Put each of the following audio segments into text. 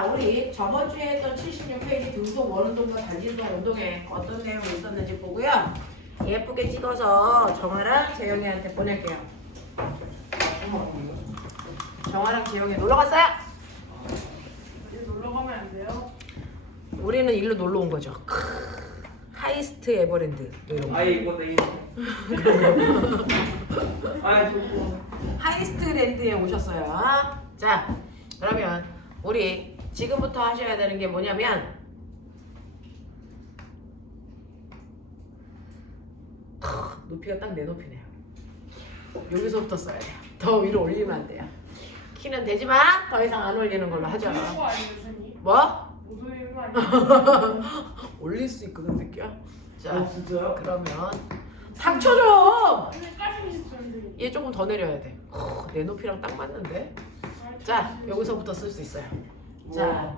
자, 우리 저번 주에 했던 76페이지 등속 원운동과 단진동 운동에 어떤 내용이 있었는지 보고요. 예쁘게 찍어서 정아랑 재영이한테 보낼게요. 정아랑 재영이 놀러 갔어요? 이제 놀러 가면 안 돼요? 우리는 일로 놀러 온 거죠. 하이스트 에버랜드 이런 거. 아예 이거 내 아 좋고. 하이스트 랜드에 오셨어요. 자, 그러면 우리 지금부터 하셔야 되는 게 뭐냐면 높이가 딱 내 높이네요. 여기서부터 써야 돼요. 더 위로 올리면 안 돼요. 키는 되지만 더 이상 안 올리는 걸로 하죠. 올리는 거 아니에요, 선생님? 뭐? 못 올리는 거 아니에요? 올릴 수 있거든 느껴. 자, 아 진짜요? 그러면 닥쳐줘. 근데 까지미셨죠, 선생님? 얘 조금 더 내려야 돼. 내 높이랑 딱 맞는데. 자, 여기서부터 쓸 수 있어요. 자,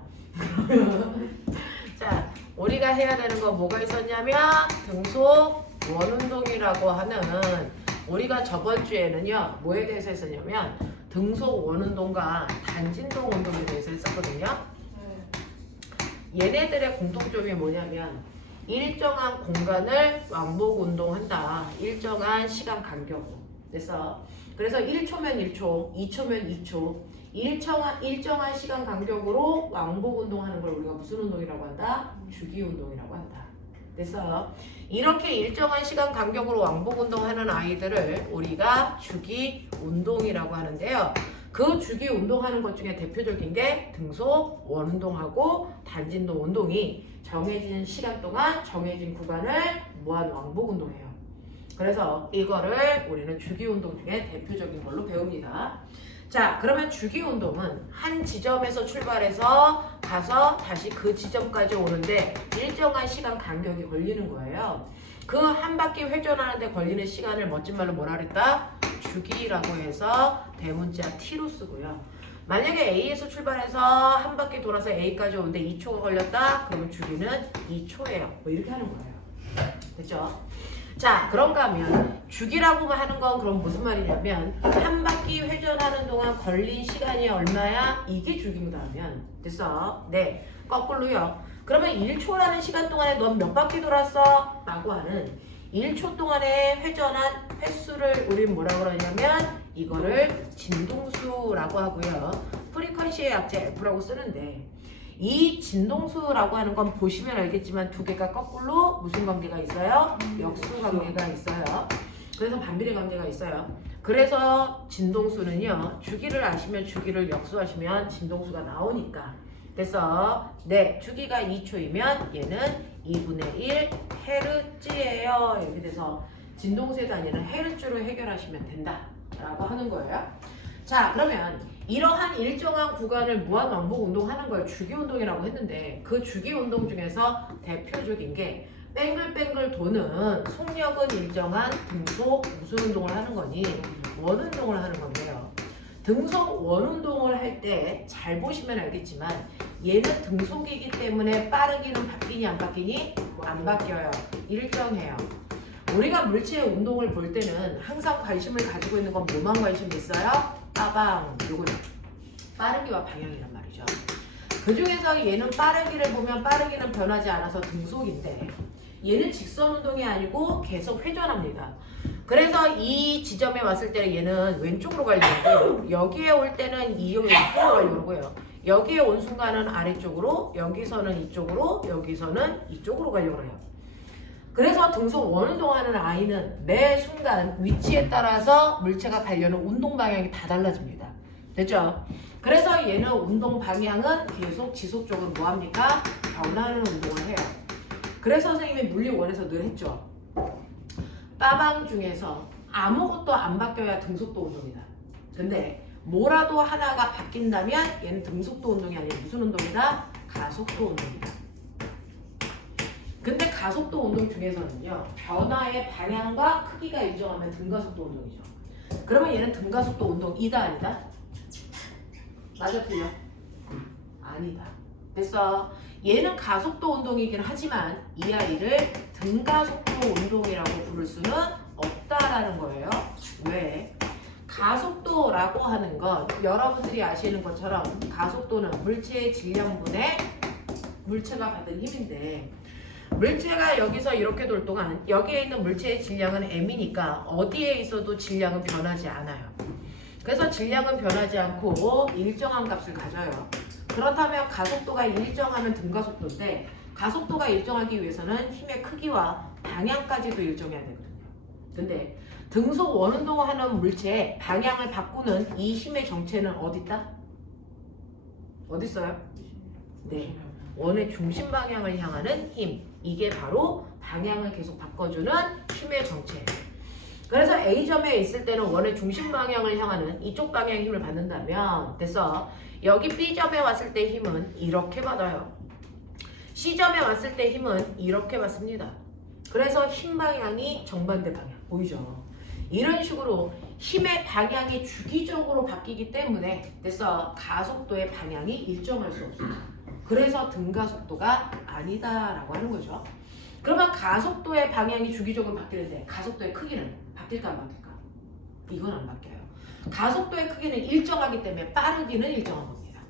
자, 우리가 해야 되는 거 뭐가 있었냐면 등속 원운동이라고 하는 우리가 저번 주에는요 뭐에 대해서 했었냐면 등속 원운동과 단진동 운동에 대해서 했었거든요. 네. 얘네들의 공통점이 뭐냐면 일정한 공간을 왕복 운동한다. 일정한 시간 간격으로. 그래서 1초면 1초, 2초면 2초, 일정한 시간 간격으로 왕복 운동하는 걸 우리가 무슨 운동이라고 한다? 주기 운동이라고 한다. 그래서 이렇게 일정한 시간 간격으로 왕복 운동하는 아이들을 우리가 주기 운동이라고 하는데요. 그 주기 운동하는 것 중에 대표적인 게 등속 원운동하고 단진동 운동이 정해진 시간 동안 정해진 구간을 무한 왕복 운동해요. 그래서 이거를 우리는 주기 운동 중에 대표적인 걸로 배웁니다. 자, 그러면 주기 운동은 한 지점에서 출발해서 가서 다시 그 지점까지 오는데 일정한 시간 간격이 걸리는 거예요. 그 한 바퀴 회전하는데 걸리는 시간을 멋진 말로 뭐라 그랬다? 주기라고 해서 대문자 T로 쓰고요. 만약에 A에서 출발해서 한 바퀴 돌아서 A까지 오는데 2초가 걸렸다? 그러면 주기는 2초예요. 뭐 이렇게 하는 거예요. 됐죠? 자, 그런가 하면 주기라고 하는 건 그럼 무슨 말이냐면 한 바퀴 회전하는 동안 걸린 시간이 얼마야? 이게 주기다 하면 됐어? 네, 거꾸로요. 그러면 1초라는 시간 동안에 넌 몇 바퀴 돌았어? 라고 하는 1초 동안에 회전한 횟수를 우린 뭐라고 그러냐면 이거를 진동수라고 하고요. 프리퀀시의 약자 F라고 쓰는데 이 진동수라고 하는 건 보시면 알겠지만 두 개가 거꾸로 무슨 관계가 있어요? 역수 관계가 있어요. 그래서 반비례 관계가 있어요. 그래서 진동수는요. 주기를 아시면 주기를 역수하시면 진동수가 나오니까. 그래서 네, 주기가 2초이면 얘는 2분의 1 헤르츠예요. 이렇게 돼서 진동수의 단위는 헤르츠로 해결하시면 된다 라고 하는 거예요. 자, 그러면 이러한 일정한 구간을 무한 왕복 운동하는 걸 주기 운동이라고 했는데 그 주기 운동 중에서 대표적인 게 뱅글뱅글 도는 속력은 일정한 등속 무슨 운동을 하는 거니? 원 운동을 하는 건데요. 등속 원 운동을 할 때 잘 보시면 알겠지만 얘는 등속이기 때문에 빠르기는 바뀌니 안 바뀌니? 안 바뀌어요. 일정해요. 우리가 물체의 운동을 볼 때는 항상 관심을 가지고 있는 건 뭐만 관심이 있어요? 빠방, 요거는 빠르기와 방향이란 말이죠. 그 중에서 얘는 빠르기를 보면 빠르기는 변하지 않아서 등속인데 얘는 직선 운동이 아니고 계속 회전합니다. 그래서 이 지점에 왔을 때는 얘는 왼쪽으로 가려고 여기에 올 때는 이쪽으로 가려고 해요. 여기에 온 순간은 아래쪽으로, 여기서는 이쪽으로, 여기서는 이쪽으로 가려고 해요. 그래서 등속 원운동하는 아이는 매 순간 위치에 따라서 물체가 가려는 운동 방향이 다 달라집니다. 됐죠? 그래서 얘는 운동 방향은 계속 지속적으로 뭐합니까? 변하는 운동을 해요. 그래서 선생님이 물리 1에서 늘 했죠. 빠방 중에서 아무것도 안 바뀌어야 등속도 운동이다. 근데 뭐라도 하나가 바뀐다면 얘는 등속도 운동이 아니라 무슨 운동이다? 가속도 운동이다. 근데 가속도 운동 중에서는요. 변화의 방향과 크기가 일정하면 등가속도 운동이죠. 그러면 얘는 등가속도 운동이다 아니다? 맞아 틀려? 아니다. 됐어. 얘는 가속도 운동이긴 하지만 이 아이를 등가속도 운동이라고 부를 수는 없다라는 거예요. 왜? 가속도라고 하는 건 여러분들이 아시는 것처럼 가속도는 물체의 질량분의 물체가 받은 힘인데 물체가 여기서 이렇게 돌 동안 여기에 있는 물체의 질량은 m이니까 어디에 있어도 질량은 변하지 않아요. 그래서 질량은 변하지 않고 일정한 값을 가져요. 그렇다면 가속도가 일정하면 등가속도인데 가속도가 일정하기 위해서는 힘의 크기와 방향까지도 일정해야 되거든요. 근데 등속 원운동하는 물체의 방향을 바꾸는 이 힘의 정체는 어디 있다? 어디 있어요? 네, 원의 중심 방향을 향하는 힘. 이게 바로 방향을 계속 바꿔주는 힘의 정체예요. 그래서 A점에 있을 때는 원의 중심 방향을 향하는 이쪽 방향의 힘을 받는다면 됐어. 여기 B점에 왔을 때 힘은 이렇게 받아요. C점에 왔을 때 힘은 이렇게 받습니다. 그래서 힘 방향이 정반대 방향. 보이죠? 이런 식으로 힘의 방향이 주기적으로 바뀌기 때문에 됐어. 가속도의 방향이 일정할 수 없어요. 그래서 등가속도가 아니다라고 하는 거죠. 그러면 가속도의 방향이 주기적으로 바뀌는데 가속도의 크기는 바뀔까 안 바뀔까? 이건 안 바뀌어요. 가속도의 크기는 일정하기 때문에 빠르기는 일정한 겁니다.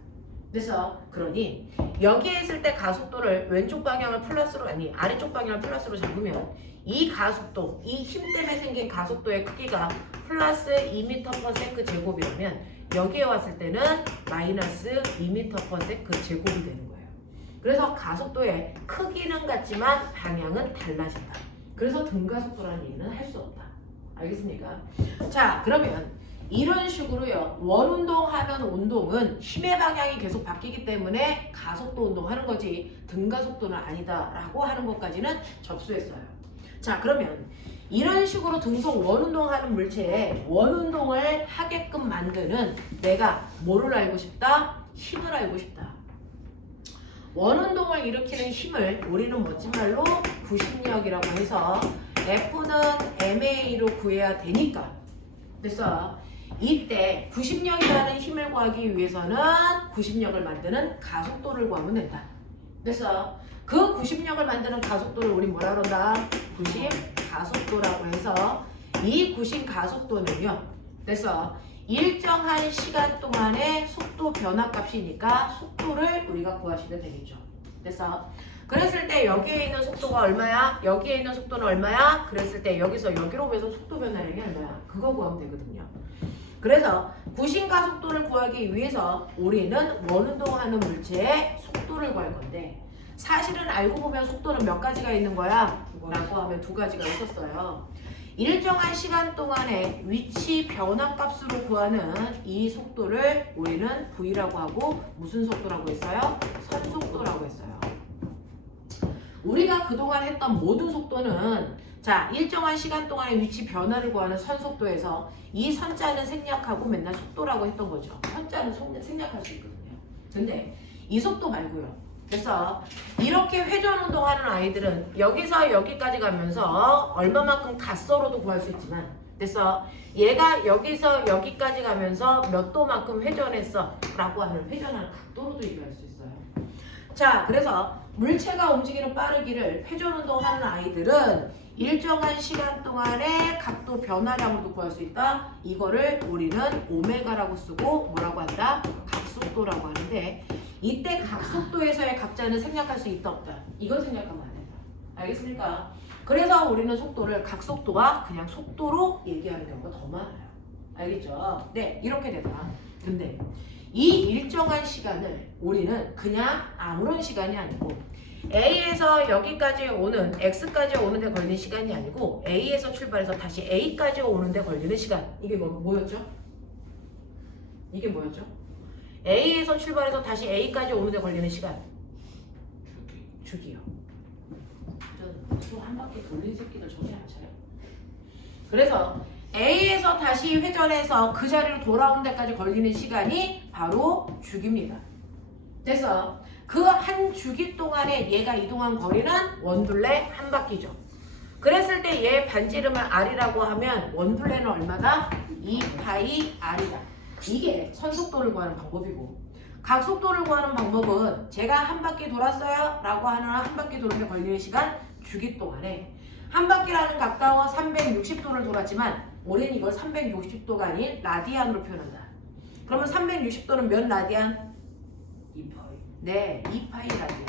그래서 그러니 여기에 있을 때 가속도를 왼쪽 방향을 플러스로 아니 아래쪽 방향을 플러스로 잡으면 이 가속도, 이 힘 때문에 생긴 가속도의 크기가 플러스 2m/s 제곱이라면 여기에 왔을 때는 마이너스 2m/s 제곱이 되는 거예요. 그래서 가속도의 크기는 같지만 방향은 달라진다. 그래서 등가속도라는 얘기는 할 수 없다. 알겠습니까? 자, 그러면 이런 식으로요. 원운동하는 운동은 힘의 방향이 계속 바뀌기 때문에 가속도 운동하는 거지 등가속도는 아니다라고 하는 것까지는 접수했어요. 자, 그러면 이런 식으로 등속 원운동하는 물체에 원운동을 하게끔 만드는 내가 뭐를 알고 싶다? 힘을 알고 싶다. 원운동을 일으키는 힘을 우리는 멋진 말로 구심력이라고 해서 F는 MA로 구해야 되니까 그래서 이때 구심력이라는 힘을 구하기 위해서는 구심력을 만드는 가속도를 구하면 된다. 그래서 그 구심력을 만드는 가속도를 우리 뭐라 그런다? 구심 가속도라고 해서 이 구심 가속도는요. 그래서 일정한 시간 동안의 속도 변화 값이니까 속도를 우리가 구하시면 되겠죠. 그래서 그랬을 때 여기에 있는 속도가 얼마야? 여기에 있는 속도는 얼마야? 그랬을 때 여기서 여기로 해서 속도 변화량이 얼마야? 그거 구하면 되거든요. 그래서 구심 가속도를 구하기 위해서 우리는 원운동하는 물체의 속도를 구할 건데 사실은 알고 보면 속도는 몇 가지가 있는 거야? 라고 하면 두 가지가 있었어요. 일정한 시간 동안의 위치 변화 값으로 구하는 이 속도를 우리는 V라고 하고 무슨 속도라고 했어요? 선속도라고 했어요. 우리가 그동안 했던 모든 속도는 자 일정한 시간 동안의 위치 변화를 구하는 선속도에서 이 선자는 생략하고 맨날 속도라고 했던 거죠. 선자는 생략할 수 있거든요. 근데 이 속도 말고요. 그래서 이렇게 회전 운동하는 아이들은 여기서 여기까지 가면서 얼마만큼 갔어로도 구할 수 있지만 그래서 얘가 여기서 여기까지 가면서 몇 도만큼 회전했어 라고 하는 회전하는 각도로도 얘기할 수 있어요. 자 그래서 물체가 움직이는 빠르기를 회전 운동하는 아이들은 일정한 시간 동안의 각도 변화량으로도 구할 수 있다. 이거를 우리는 오메가라고 쓰고 뭐라고 한다? 각속도라고 하는데 이때 각속도에서의 각자는 생략할 수 있다 없다. 이건 생략하면 안 된다. 알겠습니까? 그래서 우리는 속도를 각속도와 그냥 속도로 얘기하는 경우가 더 많아요. 알겠죠? 네, 이렇게 되다. 근데 이 일정한 시간을 우리는 그냥 아무런 시간이 아니고 A에서 여기까지 오는 X까지 오는데 걸리는 시간이 아니고 A에서 출발해서 다시 A까지 오는데 걸리는 시간. 이게 뭐였죠? 이게 뭐였죠? A에서 출발해서 다시 A까지 오는데 걸리는 시간. 주기요. 또 한 바퀴 돌린 새끼들 저기 안 차요. 그래서 A에서 다시 회전해서 그 자리로 돌아오는 데까지 걸리는 시간이 바로 주기입니다. 그래서 그 한 주기 동안에 얘가 이동한 거리는 원둘레 한 바퀴죠. 그랬을 때 얘 반지름을 R이라고 하면 원둘레는 얼마다? 2파이 R이다. 이게 선속도를 구하는 방법이고 각속도를 구하는 방법은 제가 한 바퀴 돌았어요 라고 하는 한 바퀴 도는데 걸리는 시간 주기 동안에 한 바퀴라는 각도와 360도를 돌았지만 우리는 이걸 360도가 아닌 라디안으로 표현한다. 그러면 360도는 몇 라디안? 2파이. 네, 2파이 라디안.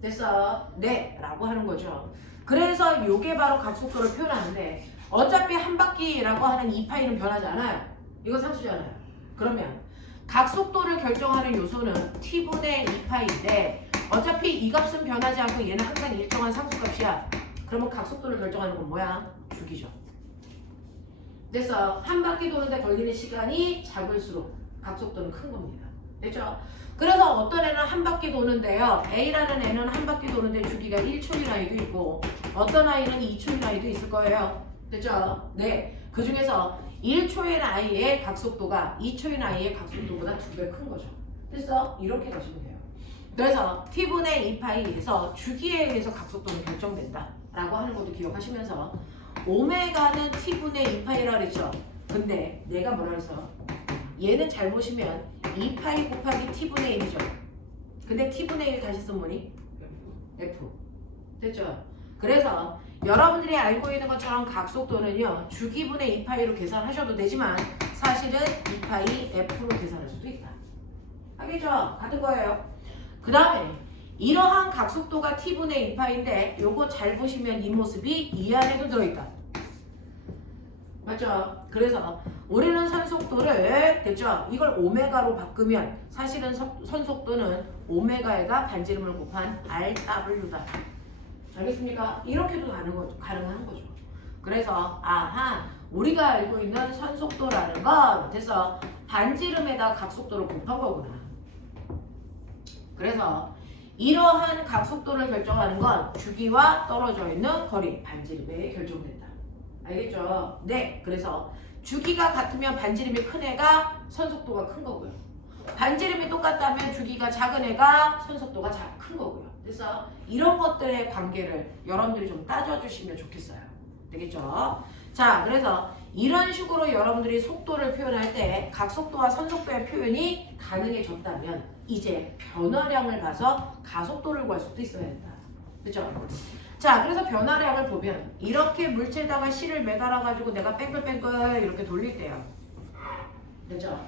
됐어? 네, 라고 하는 거죠. 그래서 요게 바로 각속도를 표현하는데 어차피 한 바퀴라고 하는 2파이는 변하지 않아요. 이거 상수잖아요. 그러면 각속도를 결정하는 요소는 t분의 2파이인데 어차피 이 값은 변하지 않고 얘는 항상 일정한 상수값이야. 그러면 각속도를 결정하는 건 뭐야? 주기죠. 그래서 한 바퀴 도는데 걸리는 시간이 작을수록 각속도는 큰 겁니다. 됐죠? 그래서 어떤 애는 한 바퀴 도는데요. A라는 애는 한 바퀴 도는데 주기가 1초인 아이도 있고 어떤 아이는 2초인 아이도 있을 거예요. 됐죠? 네. 그 중에서 1초인 아이의 각속도가 2초인 아이의 각속도보다 2배 큰 거죠. 그래서 이렇게 가시면 돼요. 그래서 t분의 2파이에서 주기에 의해서 각속도는 결정된다 라고 하는 것도 기억하시면서 오메가는 t분의 2파이라 그랬죠. 근데 내가 뭐라 그랬어? 얘는 잘 보시면 2파이 곱하기 t분의 1이죠. 근데 t분의 1 다시 쓰면 뭐니? f. 됐죠? 그래서 여러분들이 알고 있는 것처럼 각속도는요. 주기분의 2파이로 계산하셔도 되지만 사실은 2파이 f로 계산할 수도 있다. 알겠죠? 같은 거예요. 그 다음에 이러한 각속도가 t분의 2파인데 요거 잘 보시면 이 모습이 이 안에도 들어있다. 맞죠? 그래서 우리는 선속도를 됐죠? 이걸 오메가로 바꾸면 사실은 선속도는 오메가에다 반지름을 곱한 RW다. 알겠습니까? 이렇게도 가능한 거죠. 그래서 아하 우리가 알고 있는 선속도라는 건 됐어 반지름에다 각속도를 곱한 거구나. 그래서 이러한 각속도를 결정하는 건 주기와 떨어져 있는 거리 반지름에 결정된다. 알겠죠? 네. 그래서 주기가 같으면 반지름이 큰 애가 선속도가 큰 거고요. 반지름이 똑같다면 주기가 작은 애가 선속도가 큰 거고요. 그래서 이런 것들의 관계를 여러분들이 좀 따져주시면 좋겠어요. 되겠죠? 자, 그래서 이런 식으로 여러분들이 속도를 표현할 때 각속도와 선속도의 표현이 가능해졌다면 이제 변화량을 봐서 가속도를 구할 수도 있어야 된다. 그렇죠? 자, 그래서 변화량을 보면 이렇게 물체에다가 실을 매달아 가지고 내가 뺑글뺑글 이렇게 돌릴 때요. 그렇죠?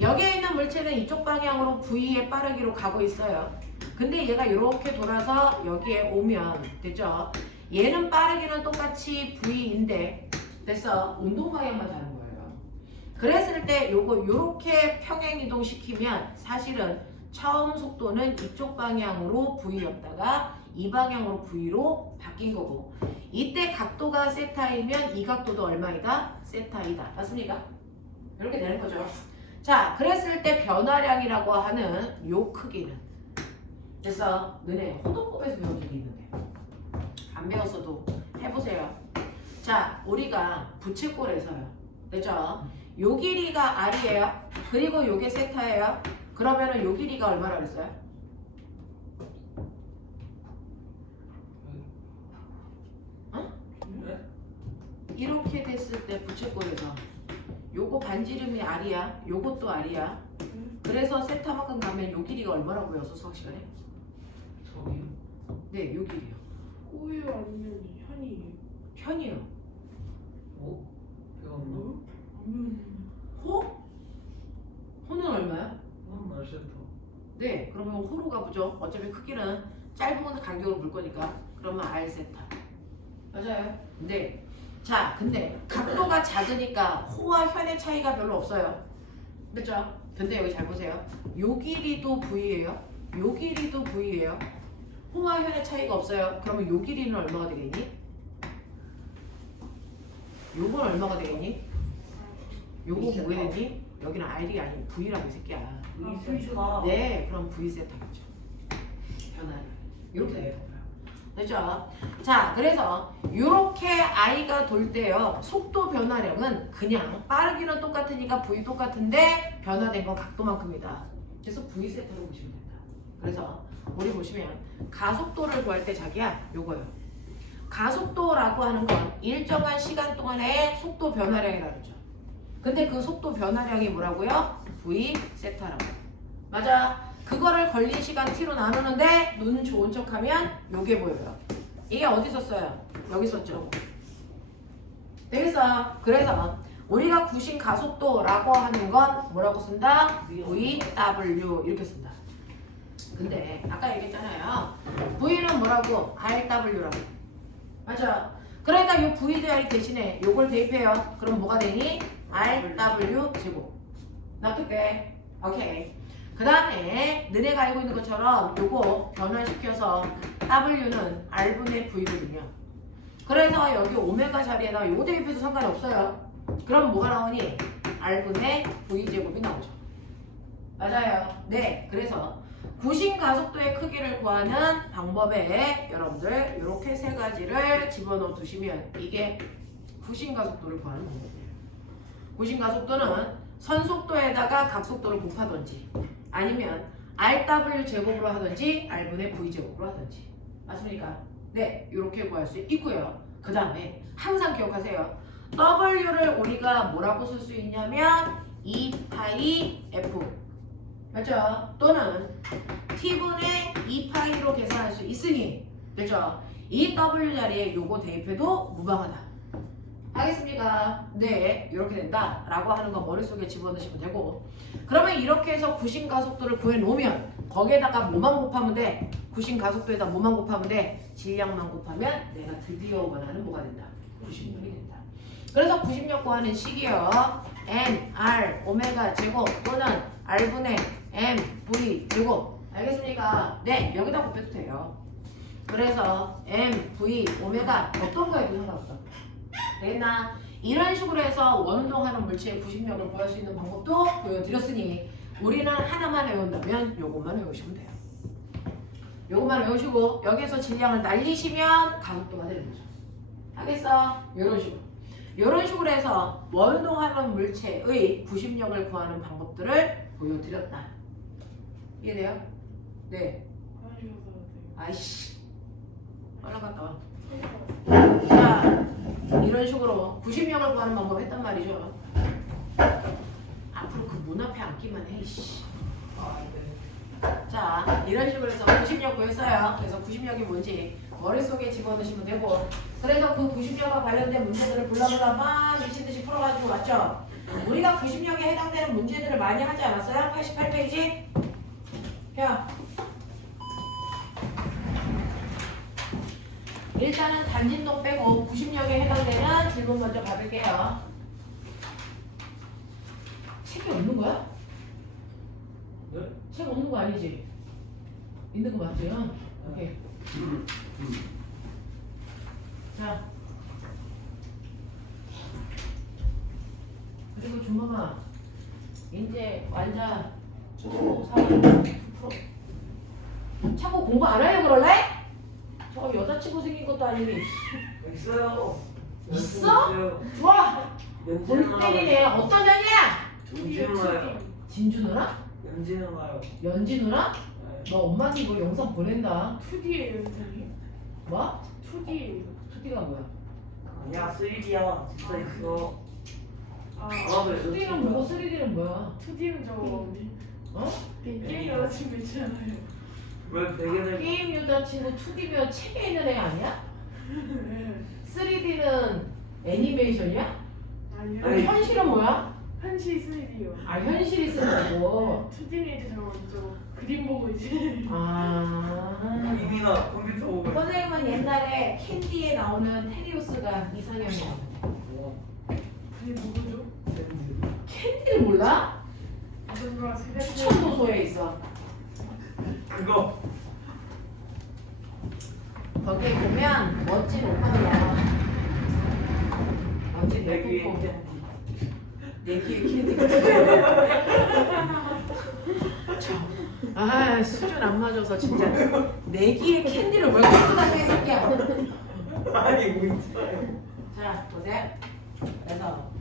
여기에 있는 물체는 이쪽 방향으로 V의 빠르기로 가고 있어요. 근데 얘가 이렇게 돌아서 여기에 오면 됐죠? 얘는 빠르기는 똑같이 V인데 됐어? 운동 방향만 다른 거예요. 그랬을 때 요거 요렇게 평행 이동시키면 사실은 처음 속도는 이쪽 방향으로 V였다가 이 방향으로 V로 바뀐 거고 이때 각도가 세타이면 이 각도도 얼마이다? 세타이다. 맞습니까? 이렇게 되는 거죠. 자, 그랬을 때 변화량이라고 하는 요 크기는 그래서 너네 호도법에서 배운 적이 있는데 안 배웠어도 해보세요. 자, 우리가 부채꼴에서요. 됐죠? 요 길이가 R이에요. 그리고 요게 세타예요. 그러면은 요 길이가 얼마나 그랬어요? 어? 이렇게 됐을 때 부채꼴에서 요거 반지름이 R이야. 요것도 R이야. 그래서 세타만큼 가면 요 길이가 얼마라고 배웠어 수학 시간에? 저기요. 네, 요 길이요. 호유 아니면 현이에요? 현이요. 오? 배웠나? 아니면 호? 호는 얼마야? 한 말세터. 네, 그러면 호로 가보죠. 어차피 크기는 짧은 간격으로 볼 거니까. 그러면 R 세타. 맞아요? 네. 자, 근데 각도가 작으니까 호와 현의 차이가 별로 없어요. 그렇죠? 근데 여기 잘 보세요. 요 길이도 V예요. 요 길이도 V예요. 호와 현의 차이가 없어요. 그러면 요 길이는 얼마가 되겠니? 요건 얼마가 되겠니? 요거 뭐게 되니? 여기는 R이 아니고 V라고 이 새끼야. V세타. 네, 그럼 V 세타겠죠. 변화를 이렇게 되는 거예요. 됐죠? 자, 그래서 이렇게 I가 돌 때요. 속도 변화량은 그냥 빠르기는 똑같으니까 V 똑같은데 변화된 건 각도만큼이다. 그래서 V 세타로 보시면 된다. 그래서 우리 보시면 가속도를 구할 때 자기야 요거요. 가속도라고 하는 건 일정한 시간 동안의 속도 변화량이라고 그러죠. 근데 그 속도 변화량이 뭐라고요? V 세타라고. 맞아. 그거를 걸린 시간 t로 나누는데 눈 좋은 척하면 요게 보여요. 이게 어디 썼어요? 여기 썼죠. 되겠어. 그래서 우리가 구심 가속도라고 하는 건 뭐라고 쓴다? VW 이렇게 쓴다. 근데 아까 얘기했잖아요. V는 뭐라고? RW라고. 맞아. 그러니까 이 V 자리 대신에 요걸 대입해요. 그럼 뭐가 되니? RW 제곱. 납득돼? 오케이. 그 다음에 너네가 알고 있는 것처럼 요거 변화시켜서 W는 R분의 V거든요. 그래서 여기 오메가 자리에다가 요거 대입해도 상관이 없어요. 그럼 뭐가 나오니? R분의 V제곱이 나오죠. 맞아요. 네. 그래서 구심 가속도의 크기를 구하는 방법에 여러분들 이렇게 세 가지를 집어넣어 두시면 이게 구심 가속도를 구하는 방법이에요. 구심 가속도는 선속도에다가 각속도를 곱하든지 아니면 RW 제곱으로 하든지 R분의 V 제곱으로 하든지. 맞습니까? 네, 이렇게 구할 수 있고요. 그 다음에 항상 기억하세요. W를 우리가 뭐라고 쓸 수 있냐면 2파이 F. 맞죠? 또는 T분의 2파이로 계산할 수 있으니, 그죠? 이 W 자리에 요거 대입해도 무방하다. 알겠습니까? 네, 이렇게 된다 라고 하는 거 머릿속에 집어넣으시면 되고, 그러면 이렇게 해서 구심 가속도를 구해놓으면 거기에다가 뭐만 곱하면 돼? 구심 가속도에다 뭐만 곱하면 돼? 질량만 곱하면 내가 드디어 원하는 뭐가 된다? 구심력이 된다. 그래서 구심력 구하는 식이요, N, R, 오메가 제곱 또는 R분의 M, V 제곱. 알겠습니까? 네, 여기다 곱해도 돼요. 그래서 M, V, 오메가 어떤 거에도 상관없어. 되겠나? 이런 식으로 해서 원운동하는 물체의 구심력을 구할 수 있는 방법도 보여드렸으니 우리는 하나만 외운다면 요것만 외우시면 돼요. 요것만 외우시고 여기서 질량을 날리시면 가속도가 되는 거죠. 알겠어? 요런 식으로. 요런 식으로 해서 원운동하는 물체의 구심력을 구하는 방법들을 보여드렸다. 이해돼요? 네. 아이씨. 빨리 갔다 와. 자, 이런 식으로 구심력을 구하는 방법 했단 말이죠. 앞으로 그 문 앞에 앉기만 해. 이씨. 자, 이런 식으로 해서 구심력 구했어요. 그래서 구심력이 뭔지 머릿속에 집어넣으시면 되고, 그래서 그 구심력과 관련된 문제들을 불러보다 막 미친듯이 풀어가지고 왔죠. 우리가 구심력에 해당되는 문제들을 많이 하지 않았어요? 88페이지? 야, 일단은 단진동 빼고 구심력에 해당되는 질문 먼저 받을게요. 책이 없는 거야? 네? 책 없는 거 아니지? 있는 거 맞죠? 오케이. 자, 그리고 준범아, 이제 완자 초 3 자꾸 공부 안 하려고 그럴래? 저 여자친구 생긴 것도 아니니. 있어요. 있어? 좋아. 볼 때리네. 어떤 년이야? 연지 누나요. 진주 누나? 연지 누나요. 연지 누나? 네. 너 엄마한테 이거 영상 보낸다. 2D의 영상이? 뭐? 2D. 2D가 뭐야? 아니야 3D야. 진짜 있어. 아, 나도 2D는 뭐고 3D는 뭐야? 2D는 저거 어? 게임 여자친구 있잖아요. 왜 베개를 게임 여자친구 2D면 책에 있는 애 아니야? 네. 3D는 애니메이션이야? 아니요. 아니. 현실은 뭐야? 한시 3D요. 아 현실이 쓰는 거고. 2D는 이제 저거 그림 보고 이제. 아. 이미나 컴퓨터 보고 있어. 선생님은 옛날에 캔디에 나오는 테리우스가 이상형이야. 그게 누구죠? 캔디를 몰라? 무슨 거랑 세대 추천도서에 있어. 그거 거기에 보면 멋진 오빠야. 멋진 되게 예쁘고 내 귀에 캔디가 아 수준 안 맞아서 진짜 내 귀에 캔디를 왜 갖고 다녀 이 새끼야. 아니 문자예요. 자 보세요. 그래서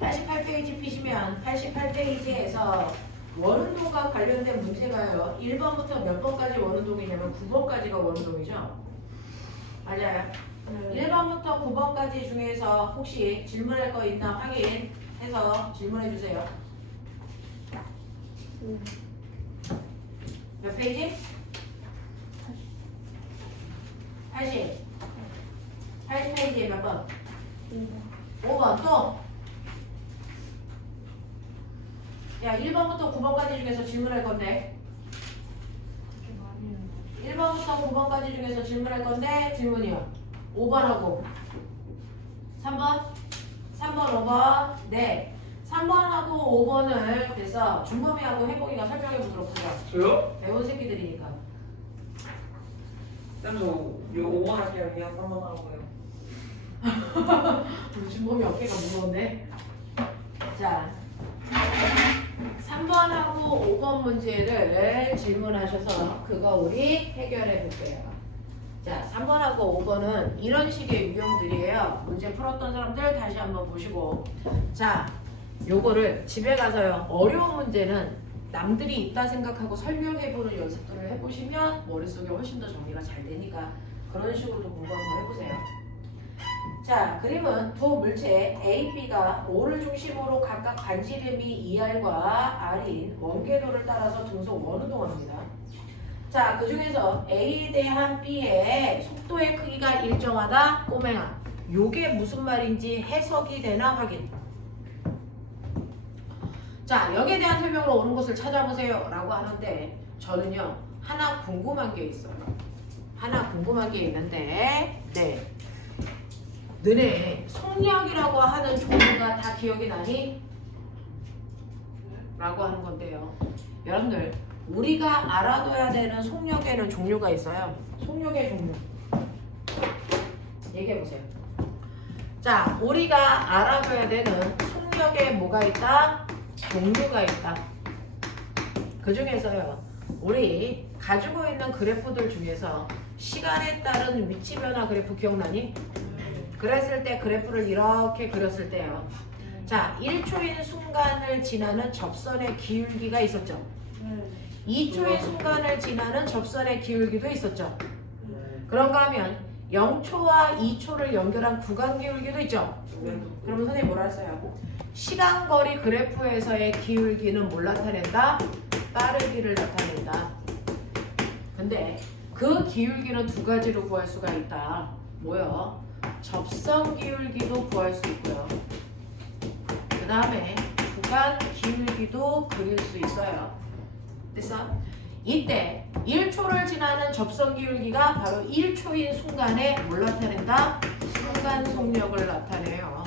88페이지 피시면 88페이지에서 원운동과 관련된 문제가요. 1번부터 몇 번까지 원운동이냐면 9번까지가 원운동이죠. 맞아요. 1번부터 9번까지 중에서 혹시 질문할 거 있나 확인해서 질문해 주세요. 몇 페이지? 80. 80페이지에 몇 번? 5번 또. 야 1번부터 9번까지 중에서 질문할 건데 이렇게 많이 해요. 1번부터 9번까지 중에서 질문할 건데 질문이요. 5번하고 3번? 3번 5번 네 3번하고 5번을 그래서 준범이하고 혜봉이가 설명해 보도록 하죠. 저요? 배운 새끼들이니까. 쌤, 저 5번 할게요. 그냥 3번 하고요. 우리 준범이 어깨가 무거운데. 자 3번하고 5번 문제를 질문하셔서 그거 우리 해결해 볼게요. 자 3번하고 5번은 이런 식의 유형들이에요. 문제 풀었던 사람들 다시 한번 보시고 자 요거를 집에 가서요. 어려운 문제는 남들이 있다 생각하고 설명해보는 연습들을 해보시면 머릿속에 훨씬 더 정리가 잘 되니까 그런 식으로도 공부 한번 해보세요. 자 그림은 두 물체 A, B가 O를 중심으로 각각 반지름이 2R과 R인 원궤도를 따라서 등속 원운동합니다. 자 그 중에서 A에 대한 B의 속도의 크기가 일정하다 꼬맹아 요게 무슨 말인지 해석이 되나 확인. 자 여기에 대한 설명으로 옳은 것을 찾아보세요 라고 하는데 저는요 하나 궁금한 게 있어요. 하나 궁금한 게 있는데 네 너네 속력이라고 하는 종류가 다 기억이 나니? 라고 하는 건데요. 여러분들 우리가 알아둬야 되는 속력에는 종류가 있어요. 속력의 종류 얘기해보세요. 자 우리가 알아둬야 되는 속력에 뭐가 있다? 종류가 있다. 그 중에서요 우리 가지고 있는 그래프들 중에서 시간에 따른 위치 변화 그래프 기억나니? 그랬을 때 그래프를 이렇게 그렸을 때요. 자 1초인 순간을 지나는 접선의 기울기가 있었죠. 2초의 순간을 지나는 접선의 기울기도 있었죠. 그런가 하면 0초와 2초를 연결한 구간 기울기도 있죠. 그러면 선생님 뭐라 했어요? 시간거리 그래프에서의 기울기는 뭘 나타낸다? 빠르기를 나타낸다. 근데 그 기울기는 두 가지로 구할 수가 있다. 뭐요? 접선 기울기도 구할 수 있고요. 그 다음에 구간 기울기도 그릴 수 있어요. 됐어? 이때 1초를 지나는 접선 기울기가 바로 1초인 순간에 뭘 나타낸다? 순간 속력을 나타내요.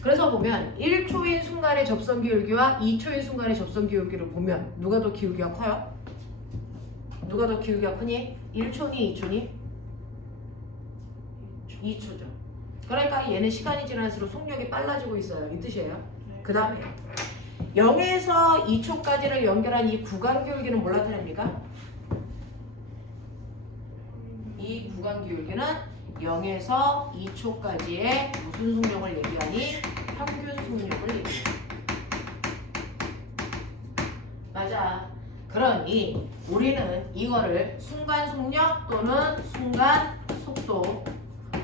그래서 보면 1초인 순간의 접선 기울기와 2초인 순간의 접선 기울기를 보면 누가 더 기울기가 커요? 누가 더 기울기가 크니? 1초니 2초니? 2초죠. 그러니까 얘는 시간이 지날수록 속력이 빨라지고 있어요. 이 뜻이에요. 그 다음에 0에서 2초까지를 연결한 이 구간 기울기는 뭘 나타냅니까? 이 구간 기울기는 0에서 2초까지의 무슨 속력을 얘기하니? 평균 속력을 얘기해요. 맞아. 그러니 우리는 이거를 순간 속력 또는 순간 속도,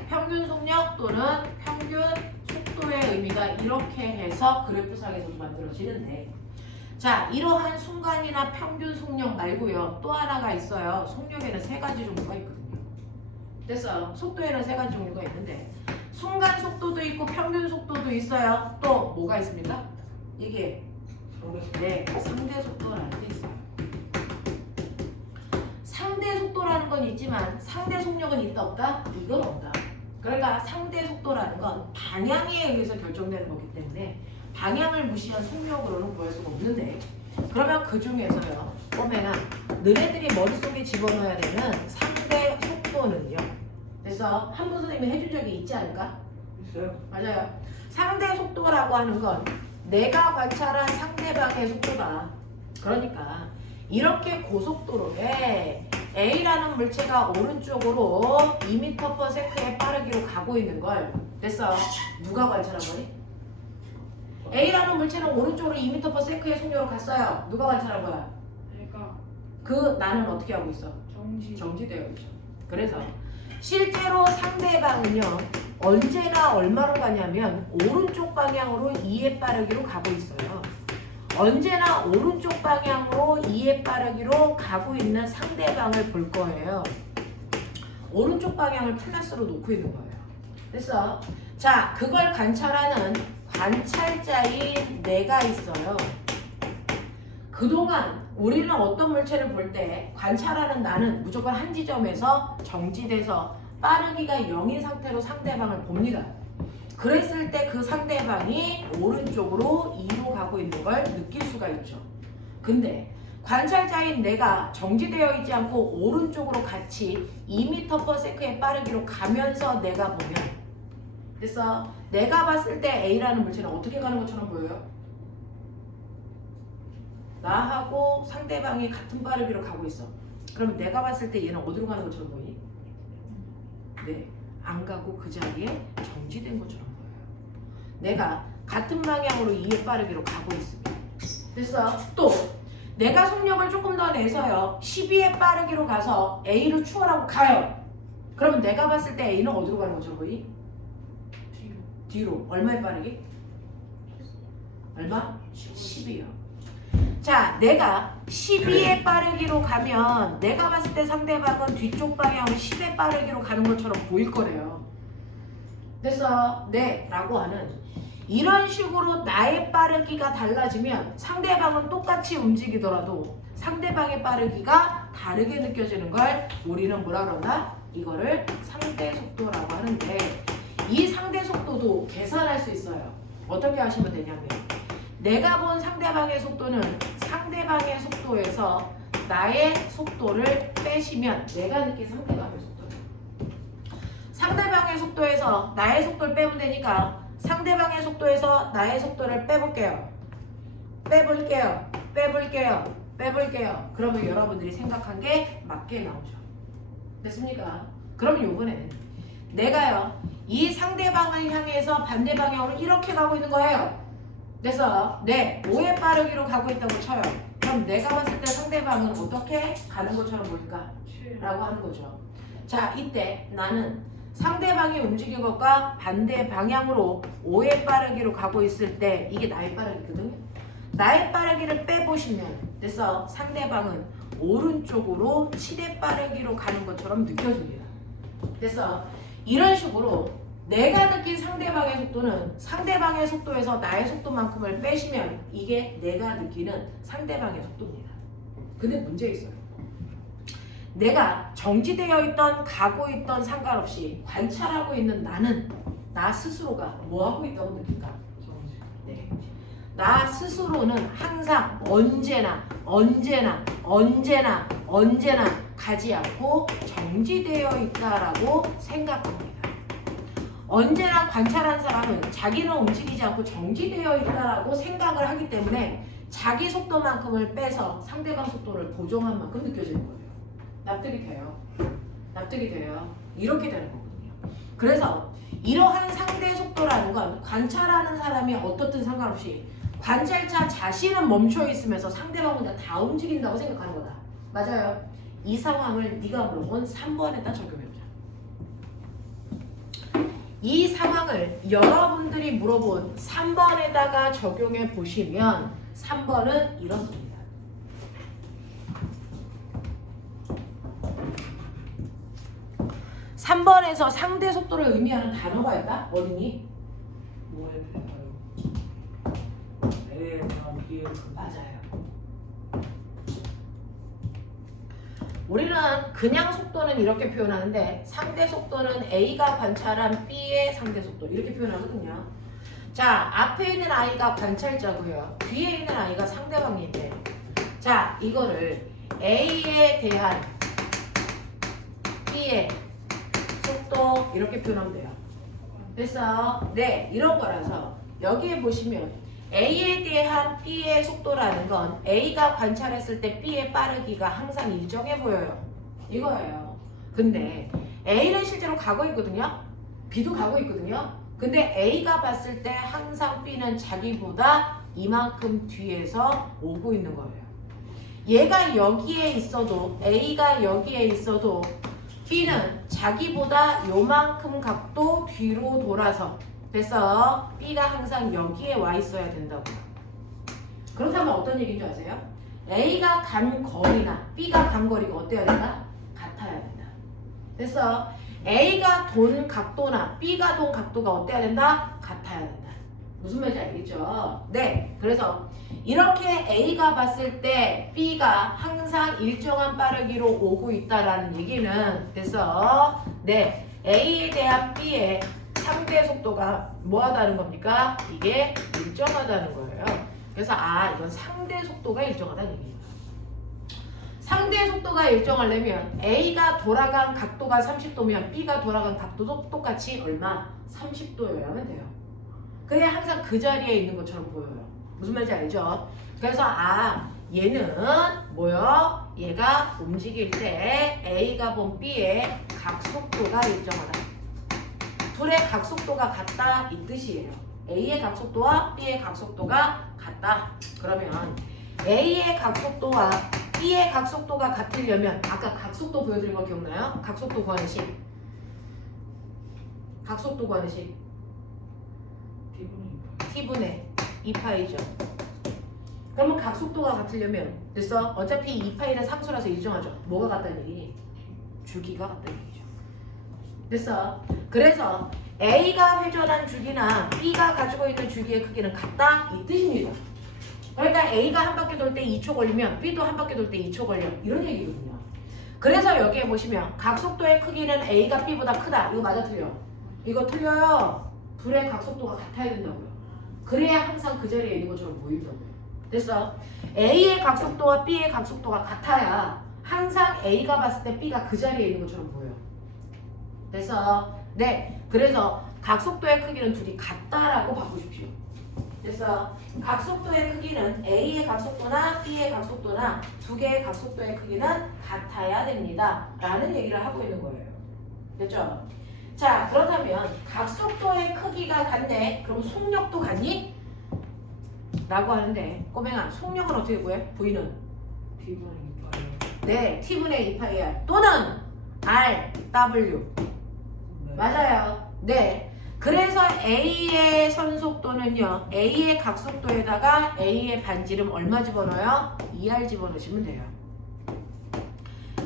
평균 속력 또는 평균 속도의 의미가 이렇게 해서 그래프상에서도 만들어지는데 자 이러한 순간이나 평균 속력 말고요 또 하나가 있어요. 속력에는 세 가지 종류가 있거든요. 됐어요. 속도에는 세 가지 종류가 있는데 순간 속도도 있고 평균 속도도 있어요. 또 뭐가 있습니까? 이게 네 상대 속도라는 게 있어요. 상대 속도라는 건 있지만 상대 속력은 있다 없다? 이건 없다. 그러니까 상대 속도라는 건 방향에 의해서 결정되는 거기 때문에 방향을 무시한 속력으로는 구할 수가 없는데 그러면 그 중에서요 꼬맹아 너네들이 머릿속에 집어넣어야 되는 상대 속도는요. 그래서 한분 선생님이 해준 적이 있지 않을까? 있어요? 맞아요. 상대 속도라고 하는 건 내가 관찰한 상대방의 속도다. 그러니까 이렇게 고속도로에 A라는 물체가 오른쪽으로 2m/s의 빠르기로 가고 있는 걸 됐어. 누가 관찰한 거니? A라는 물체는 오른쪽으로 2m/s의 속력으로 갔어요. 누가 관찰한 거야? 내가 그 나는 어떻게 하고 있어? 정지되어 있죠. 그래서 실제로 상대방은요 언제나 얼마로 가냐면 오른쪽 방향으로 2의 빠르기로 가고 있어요. 언제나 오른쪽 방향으로 2의 빠르기로 가고 있는 상대방을 볼 거예요. 오른쪽 방향을 플러스로 놓고 있는 거예요. 됐어? 자, 그걸 관찰하는 관찰자인 내가 있어요. 그동안 우리는 어떤 물체를 볼 때 관찰하는 나는 무조건 한 지점에서 정지돼서 빠르기가 0인 상태로 상대방을 봅니다. 그랬을 때 그 상대방이 오른쪽으로 2로 가고 있는 걸 느낄 수가 있죠. 근데 관찰자인 내가 정지되어 있지 않고 오른쪽으로 같이 2m/s의 빠르기로 가면서 내가 보면, 그래서 내가 봤을 때 A라는 물체는 어떻게 가는 것처럼 보여요? 나하고 상대방이 같은 빠르기로 가고 있어. 그럼 내가 봤을 때 얘는 어디로 가는 것처럼 보이니? 네, 안 가고 그 자리에 정지된 것처럼 보여요. 내가 같은 방향으로 2의 빠르기로 가고 있습니다. 그래서 또 내가 속력을 조금 더 내서요 12의 빠르기로 가서 A를 추월하고 가요. 그러면 내가 봤을 때 A는 어디로 가는 것처럼 보이니? 뒤로. 얼마의 빠르기? 얼마? 12요. 자, 내가 12의 빠르기로 가면 내가 봤을 때 상대방은 뒤쪽 방향으로 10의 빠르기로 가는 것처럼 보일 거래요. 그래서 네 라고 하는 이런 식으로 나의 빠르기가 달라지면 상대방은 똑같이 움직이더라도 상대방의 빠르기가 다르게 느껴지는 걸 우리는 뭐라 그러나? 이거를 상대 속도라고 하는데, 이 상대 속도도 계산할 수 있어요. 어떻게 하시면 되냐면, 내가 본 상대방의 속도는 상대방의 속도에서 나의 속도를 빼시면 내가 느낀 상대방의 속도, 상대방의 속도에서 나의 속도를 빼면 되니까 상대방의 속도에서 나의 속도를 빼볼게요. 그러면 여러분들이 생각한 게 맞게 나오죠. 됐습니까? 그러면 요번에는 내가요 이 상대방을 향해서 반대 방향으로 이렇게 가고 있는 거예요. 그래서 네 5의 빠르기로 가고 있다고 쳐요. 그럼 내가 봤을 때 상대방은 어떻게 가는 것처럼 보일까? 라고 하는 거죠. 자, 이때 나는 상대방이 움직인 것과 반대 방향으로 5의 빠르기로 가고 있을 때 이게 나의 빠르기거든요. 나의 빠르기를 빼보시면, 그래서 상대방은 오른쪽으로 7의 빠르기로 가는 것처럼 느껴집니다. 그래서 이런 식으로 내가 느낀 상대방의 속도는 상대방의 속도에서 나의 속도만큼을 빼시면 이게 내가 느끼는 상대방의 속도입니다. 근데 문제 있어요. 내가 정지되어 있던 가고 있던 상관없이 관찰하고 있는 나는 나 스스로가 뭐 하고 있다고 느낄까? 네. 나 스스로는 항상 언제나 가지 않고 정지되어 있다라고 생각합니다. 언제나 관찰한 사람은 자기는 움직이지 않고 정지되어 있다라고 생각을 하기 때문에 자기 속도만큼을 빼서 상대방 속도를 보정한 만큼 느껴지는 거예요. 납득이 돼요. 이렇게 되는 거거든요. 그래서 이러한 상대 속도라는 건 관찰하는 사람이 어떻든 상관없이 관찰자 자신은 멈춰 있으면서 상대방보다 다 움직인다고 생각하는 거다. 맞아요. 이 상황을 네가 물어본 3번에다 적용해보자. 이 상황을 여러분들이 물어본 3번에다가 적용해 보시면 3번은 이렇습니다. 3번에서 상대 속도를 의미하는 단어가 있다? 어디니? 5의 배파요. A에 대한 B의 맞아요. 우리는 그냥 속도는 이렇게 표현하는데 상대 속도는 A가 관찰한 B의 상대 속도 이렇게 표현하거든요. 자, 앞에 있는 I가 관찰자고요. 뒤에 있는 I가 상대방인데, 자, 이거를 A에 대한 B의 속도 이렇게 표현하면 돼요. 그래서 네, 이런 거라서 여기에 보시면 A에 대한 B의 속도라는 건 A가 관찰했을 때 B의 빠르기가 항상 일정해 보여요. 이거예요. 근데 A는 실제로 가고 있거든요. B도 가고 있거든요. 근데 A가 봤을 때 항상 B는 자기보다 이만큼 뒤에서 오고 있는 거예요. 얘가 여기에 있어도 A가 여기에 있어도 B는 자기보다 요만큼 각도 뒤로 돌아서, 그래서 B가 항상 여기에 와 있어야 된다고요. 그렇다면 어떤 얘기인 줄 아세요? A가 간 거리나 B가 간 거리가 어때야 된다? 같아야 된다. 그래서 A가 돈 각도나 B가 돈 각도가 어때야 된다? 같아야 된다. 무슨 말인지 알겠죠? 네. 그래서 이렇게 A가 봤을 때 B가 항상 일정한 빠르기로 오고 있다라는 얘기는 그래서 네. A에 대한 B의 상대 속도가 뭐하다는 겁니까? 이게 일정하다는 거예요. 그래서 이건 상대 속도가 일정하다는 얘기예요. 상대 속도가 일정하려면 A가 돌아간 각도가 30도면 B가 돌아간 각도도 똑같이 얼마? 30도여야만 돼요. 그래야 항상 그 자리에 있는 것처럼 보여요. 무슨 말인지 알죠? 그래서 얘는 뭐요? 얘가 움직일 때 A가 본 B의 각속도가 일정하다. 둘의 각속도가 같다 이 뜻이에요. A의 각속도와 B의 각속도가 같다. 그러면 A의 각속도와 B의 각속도가 같으려면 아까 각속도 보여드린 거 기억나요? 각속도 구하는 식. 각속도 구하는 식. T분의 2파이죠. 그러면 각속도가 같으려면 됐어? 어차피 2파이는 상수라서 일정하죠. 뭐가 같다는 얘기니? 주기가 같다는 얘기죠. 됐어? 그래서 A가 회전한 주기나 B가 가지고 있는 주기의 크기는 같다 이 뜻입니다. 그러니까 A가 한 바퀴 돌 때 2초 걸리면 B도 한 바퀴 돌 때 2초 걸려 이런 얘기거든요. 그래서 여기에 보시면 각속도의 크기는 A가 B보다 크다. 이거 맞아 틀려? 이거 틀려요. 둘의 각속도가 같아야 된다고요. 그래야 항상 그 자리에 있는 것처럼 보인다고요. 됐어? A의 각속도와 B의 각속도가 같아야 항상 A가 봤을 때 B가 그 자리에 있는 것처럼 보여요. 됐어? 네. 그래서 각속도의 크기는 둘이 같다라고 바꾸십시오. 됐어? 각속도의 크기는 A의 각속도나 B의 각속도나 두 개의 각속도의 크기는 같아야 됩니다. 라는 얘기를 하고 있는 거예요. 됐죠? 자, 그렇다면 각속도의 크기가 같네. 그럼 속력도 같니? 라고 하는데 꼬맹아, 속력은 어떻게 구해? V는? T분의 2파이. 네, T분의 2파이R 또는 RW. 맞아요. 네. 그래서 A의 선속도는요. A의 각속도에다가 A의 반지름 얼마 집어넣어요? 2R 집어넣으시면 돼요.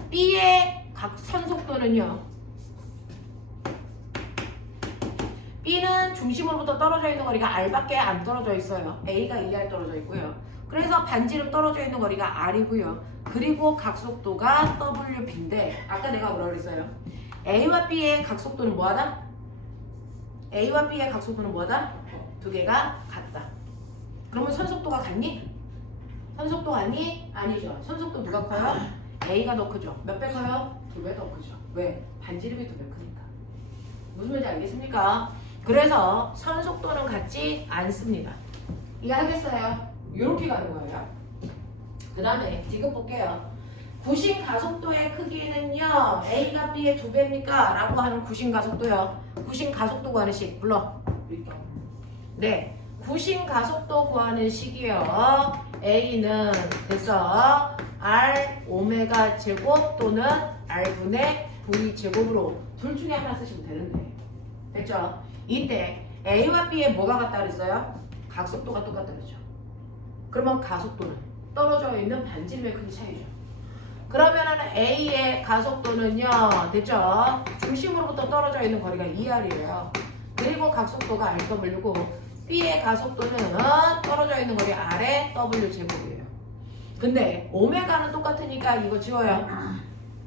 B의 선속도는요. B는 중심으로부터 떨어져 있는 거리가 R밖에 안 떨어져 있어요. A가 2R 떨어져 있고요. 그래서 반지름 떨어져 있는 거리가 R이고요. 그리고 각속도가 WB인데 아까 내가 뭐라 그랬어요? A와 B의 각속도는 뭐하다? A와 B의 각속도는 뭐하다? 두 개가 같다. 그러면 선속도가 같니? 선속도 같니? 아니죠. 선속도 누가 커요? A가 더 크죠. 몇 배 커요? 2배 더 크죠. 왜? 반지름이 2배 크니까. 무슨 말인지 알겠습니까? 그래서 선속도는 같지 않습니다. 이해하겠어요? 이렇게 가는 거예요. 그 다음에 디귿 볼게요. 구심 가속도의 크기는요. A가 B의 2배입니까? 라고 하는 구심 가속도요. 구심 가속도 구하는 식 불러. 네. 구심 가속도 구하는 식이요. A는 그래서 R 오메가 제곱 또는 R분의 V 제곱으로 둘 중에 하나 쓰시면 되는데. 됐죠? 이때 A와 B의 뭐가 같다 그랬어요? 각속도가 똑같다 그랬죠. 그러면 가속도는 떨어져 있는 반지름의 크기 차이죠. 그러면은 A의 가속도는요. 됐죠? 중심으로부터 떨어져 있는 거리가 2R이에요. 그리고 각속도가 RW고 B의 가속도는 떨어져 있는 거리 R의 W 제곱이에요. 근데 오메가는 똑같으니까 이거 지워요.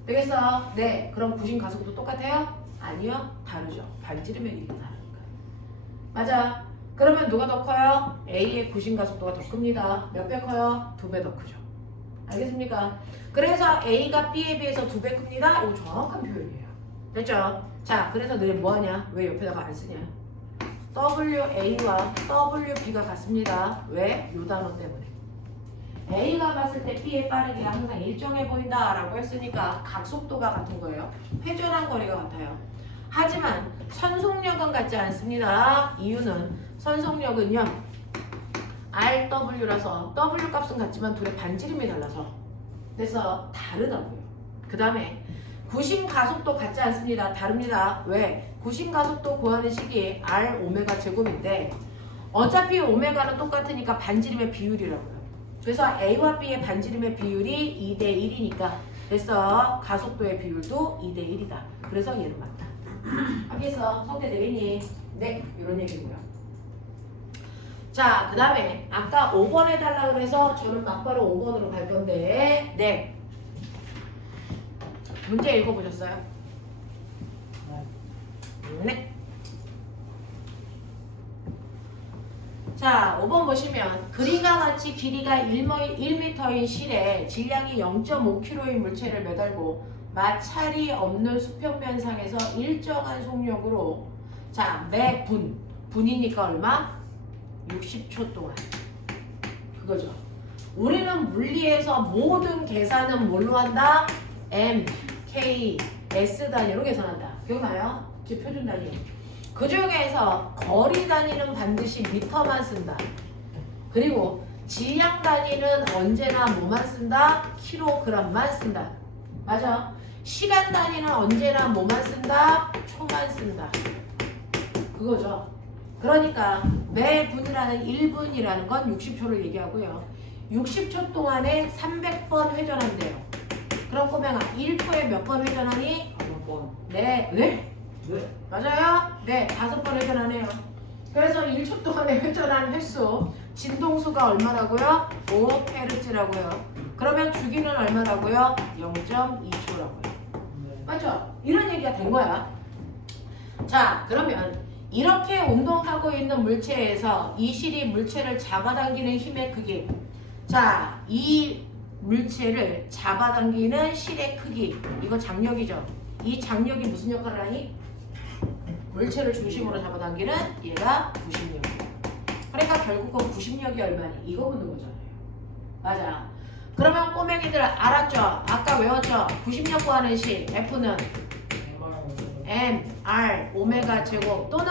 되겠어? 네. 그럼 구심 가속도 똑같아요? 아니요. 다르죠. 반지름의 길이가 다르니까. 맞아. 그러면 누가 더 커요? A의 구심 가속도가 더 큽니다. 몇 배 커요? 2배 더 크죠. 알겠습니까? 그래서 A가 B에 비해서 2배 큽니다. 이거 정확한 표현이에요. 됐죠? 자, 그래서 너네 뭐하냐? 왜 옆에다가 안 쓰냐? WA와 WB가 같습니다. 왜? 요 단어 때문에. A가 봤을 때 B의 빠르기가 항상 일정해 보인다 라고 했으니까 각속도가 같은 거예요. 회전한 거리가 같아요. 하지만 선속력은 같지 않습니다. 이유는 선속력은요. RW라서 W 값은 같지만 둘의 반지름이 달라서 그래서 다르다고요. 그 다음에 구심 가속도 같지 않습니다. 다릅니다. 왜? 구심 가속도 구하는 식이 R 오메가 제곱인데 어차피 오메가는 똑같으니까 반지름의 비율이라고요. 그래서 A와 B의 반지름의 비율이 2대 1이니까 그래서 가속도의 비율도 2대 1이다. 그래서 얘는 맞다. 알겠어? 성대 되겠니? 네, 이런 얘기고요. 자, 그 다음에 아까 5번 해달라고 해서 저는 막바로 5번으로 갈 건데, 네. 문제 읽어보셨어요? 네. 자, 5번 보시면 그림과 같이 길이가 1m인 실에 질량이 0.5kg의 물체를 매달고 마찰이 없는 수평면상에서 일정한 속력으로 자, 매 분이니까 얼마? 60초 동안. 그거죠. 우리는 물리에서 모든 계산은 뭘로 한다? M, K, S 단위로 계산한다. 기억나요? 제 표준 단위. 그 중에서 거리 단위는 반드시 미터만 쓴다. 그리고 질량 단위는 언제나 뭐만 쓴다? 킬로그램만 쓴다. 맞아. 시간 단위는 언제나 뭐만 쓴다? 초만 쓴다. 그거죠. 그러니까 매 분이라는 1분이라는 건 60초를 얘기하고요. 60초 동안에 300번 회전한대요. 그럼 꼬맹아 1초에 몇 번 회전하니? 5번. 네. 네? 네. 맞아요? 네, 5번 회전하네요. 그래서 1초 동안에 회전하는 횟수 진동수가 얼마라고요? 5Hz라고요. 그러면 주기는 얼마라고요? 0.2초라고요. 네. 맞죠? 이런 얘기가 된 거야. 자, 그러면 이렇게 운동하고 있는 물체에서 이 실이 물체를 잡아당기는 힘의 크기. 자, 이 물체를 잡아당기는 실의 크기. 이거 장력이죠. 이 장력이 무슨 역할을 하니? 물체를 중심으로 잡아당기는 얘가 구심력. 그러니까 결국은 구심력이 얼마니? 이거 묻는 거잖아요. 맞아. 그러면 꼬맹이들 알았죠? 아까 외웠죠? 구심력 구하는 식 F는 M, R, 오메가 제곱 또는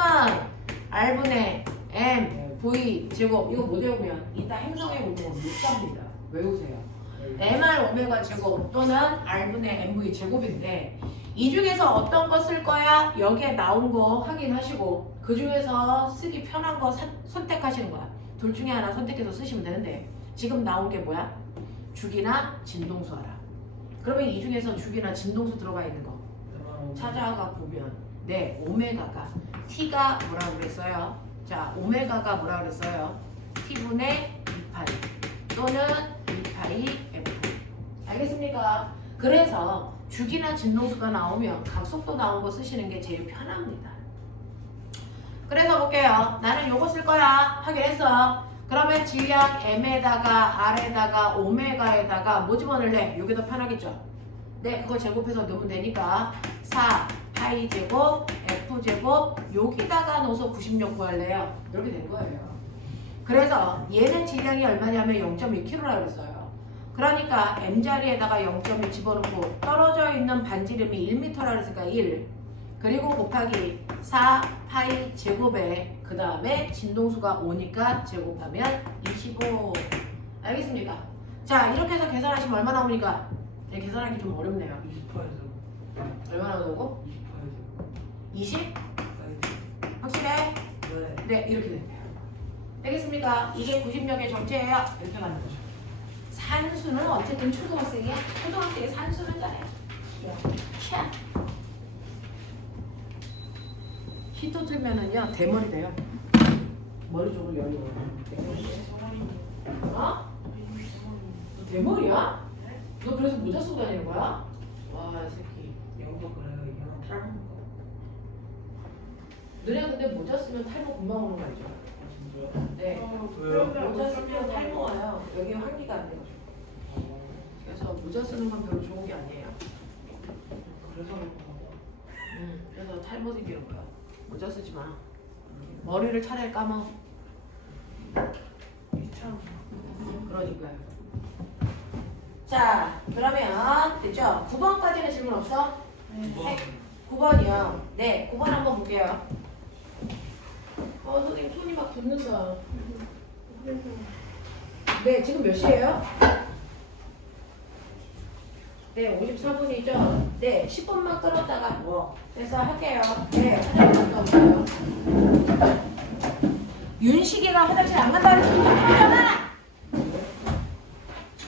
R분의 M, V 제곱. 이거 못 외우면 이따 행성에 오면 못 잡니다. 외우세요. MR 오메가 제곱 또는 R분의 MV 제곱인데 이 중에서 어떤 거 쓸 거야? 여기에 나온 거 확인하시고 그 중에서 쓰기 편한 거 선택하시는 거야. 둘 중에 하나 선택해서 쓰시면 되는데 지금 나온 게 뭐야? 주기나 진동수 알아. 그러면 이 중에서 주기나 진동수 들어가 있는 거 찾아가 보면 네, 오메가가 T가 뭐라고 그랬어요? 자, 오메가가 뭐라고 그랬어요? T분의 2파이 또는 2파이 F. 알겠습니까? 그래서 주기나 진동수가 나오면 각속도 나온 거 쓰시는 게 제일 편합니다. 그래서 볼게요. 나는 요거 쓸 거야. 확인했어. 그러면 질량 M에다가 R에다가 오메가에다가 뭐 집어넣을래? 요게 더 편하겠죠? 네, 그거 제곱해서 넣으면 되니까 4 파이 제곱 F 제곱 여기다가 넣어서 구심력 구할래요. 이렇게 된 거예요. 그래서 얘는 질량이 얼마냐면 0.2kg라고 그랬어요. 그러니까 M자리에다가 0.1 집어넣고 떨어져 있는 반지름이 1m라고 했으니까 1 그리고 곱하기 4 파이 제곱에 그 다음에 진동수가 5니까 제곱하면 25. 알겠습니까? 자, 이렇게 해서 계산하시면 얼마 나오니까? 네, 계산하기 좀 어렵네요. 28에서 얼마 나오고? 28에서 20? 확실해? 네. 네, 이렇게 됩니다. 되겠습니까? 이게 구심력의 정체예요. 이렇게 가는 거죠. 산수는 어쨌든 초등학생이야. 초등학생이 산수는 잘해. 캬. 히터 틀면은요 대머리 돼요. 머리 쪽을 열고. 어? 너 대머리야? 너 그래서 모자 쓰고 다니는 거야? 와, 이 새끼. 영도 그래요. 이거는 탈모 거. 너네 근데 모자 쓰면 탈모 금방 오는 거 알죠? 진짜요? 네. 왜요? 모자 쓰면 탈모 와요. 여기 환기가 안 돼요. 그래서 모자 쓰는 건 별로 좋은 게 아니에요. 그래서 그래서 탈모 생기는 거야. 모자 쓰지 마. 머리를 차라리 감아. 참. 그러니까요. 자, 그러면 됐죠? 9번까지는 질문 없어? 네. 9번이요. 네, 9번 한번 볼게요. 선생님 손이 막 붓는다. 네, 지금 몇 시예요? 네, 54분이죠? 네, 10분만 끌었다가 뭐 그래서 할게요. 네, 화장실 갔다 올게요. 윤식이가 화장실 안 간다 그랬으니까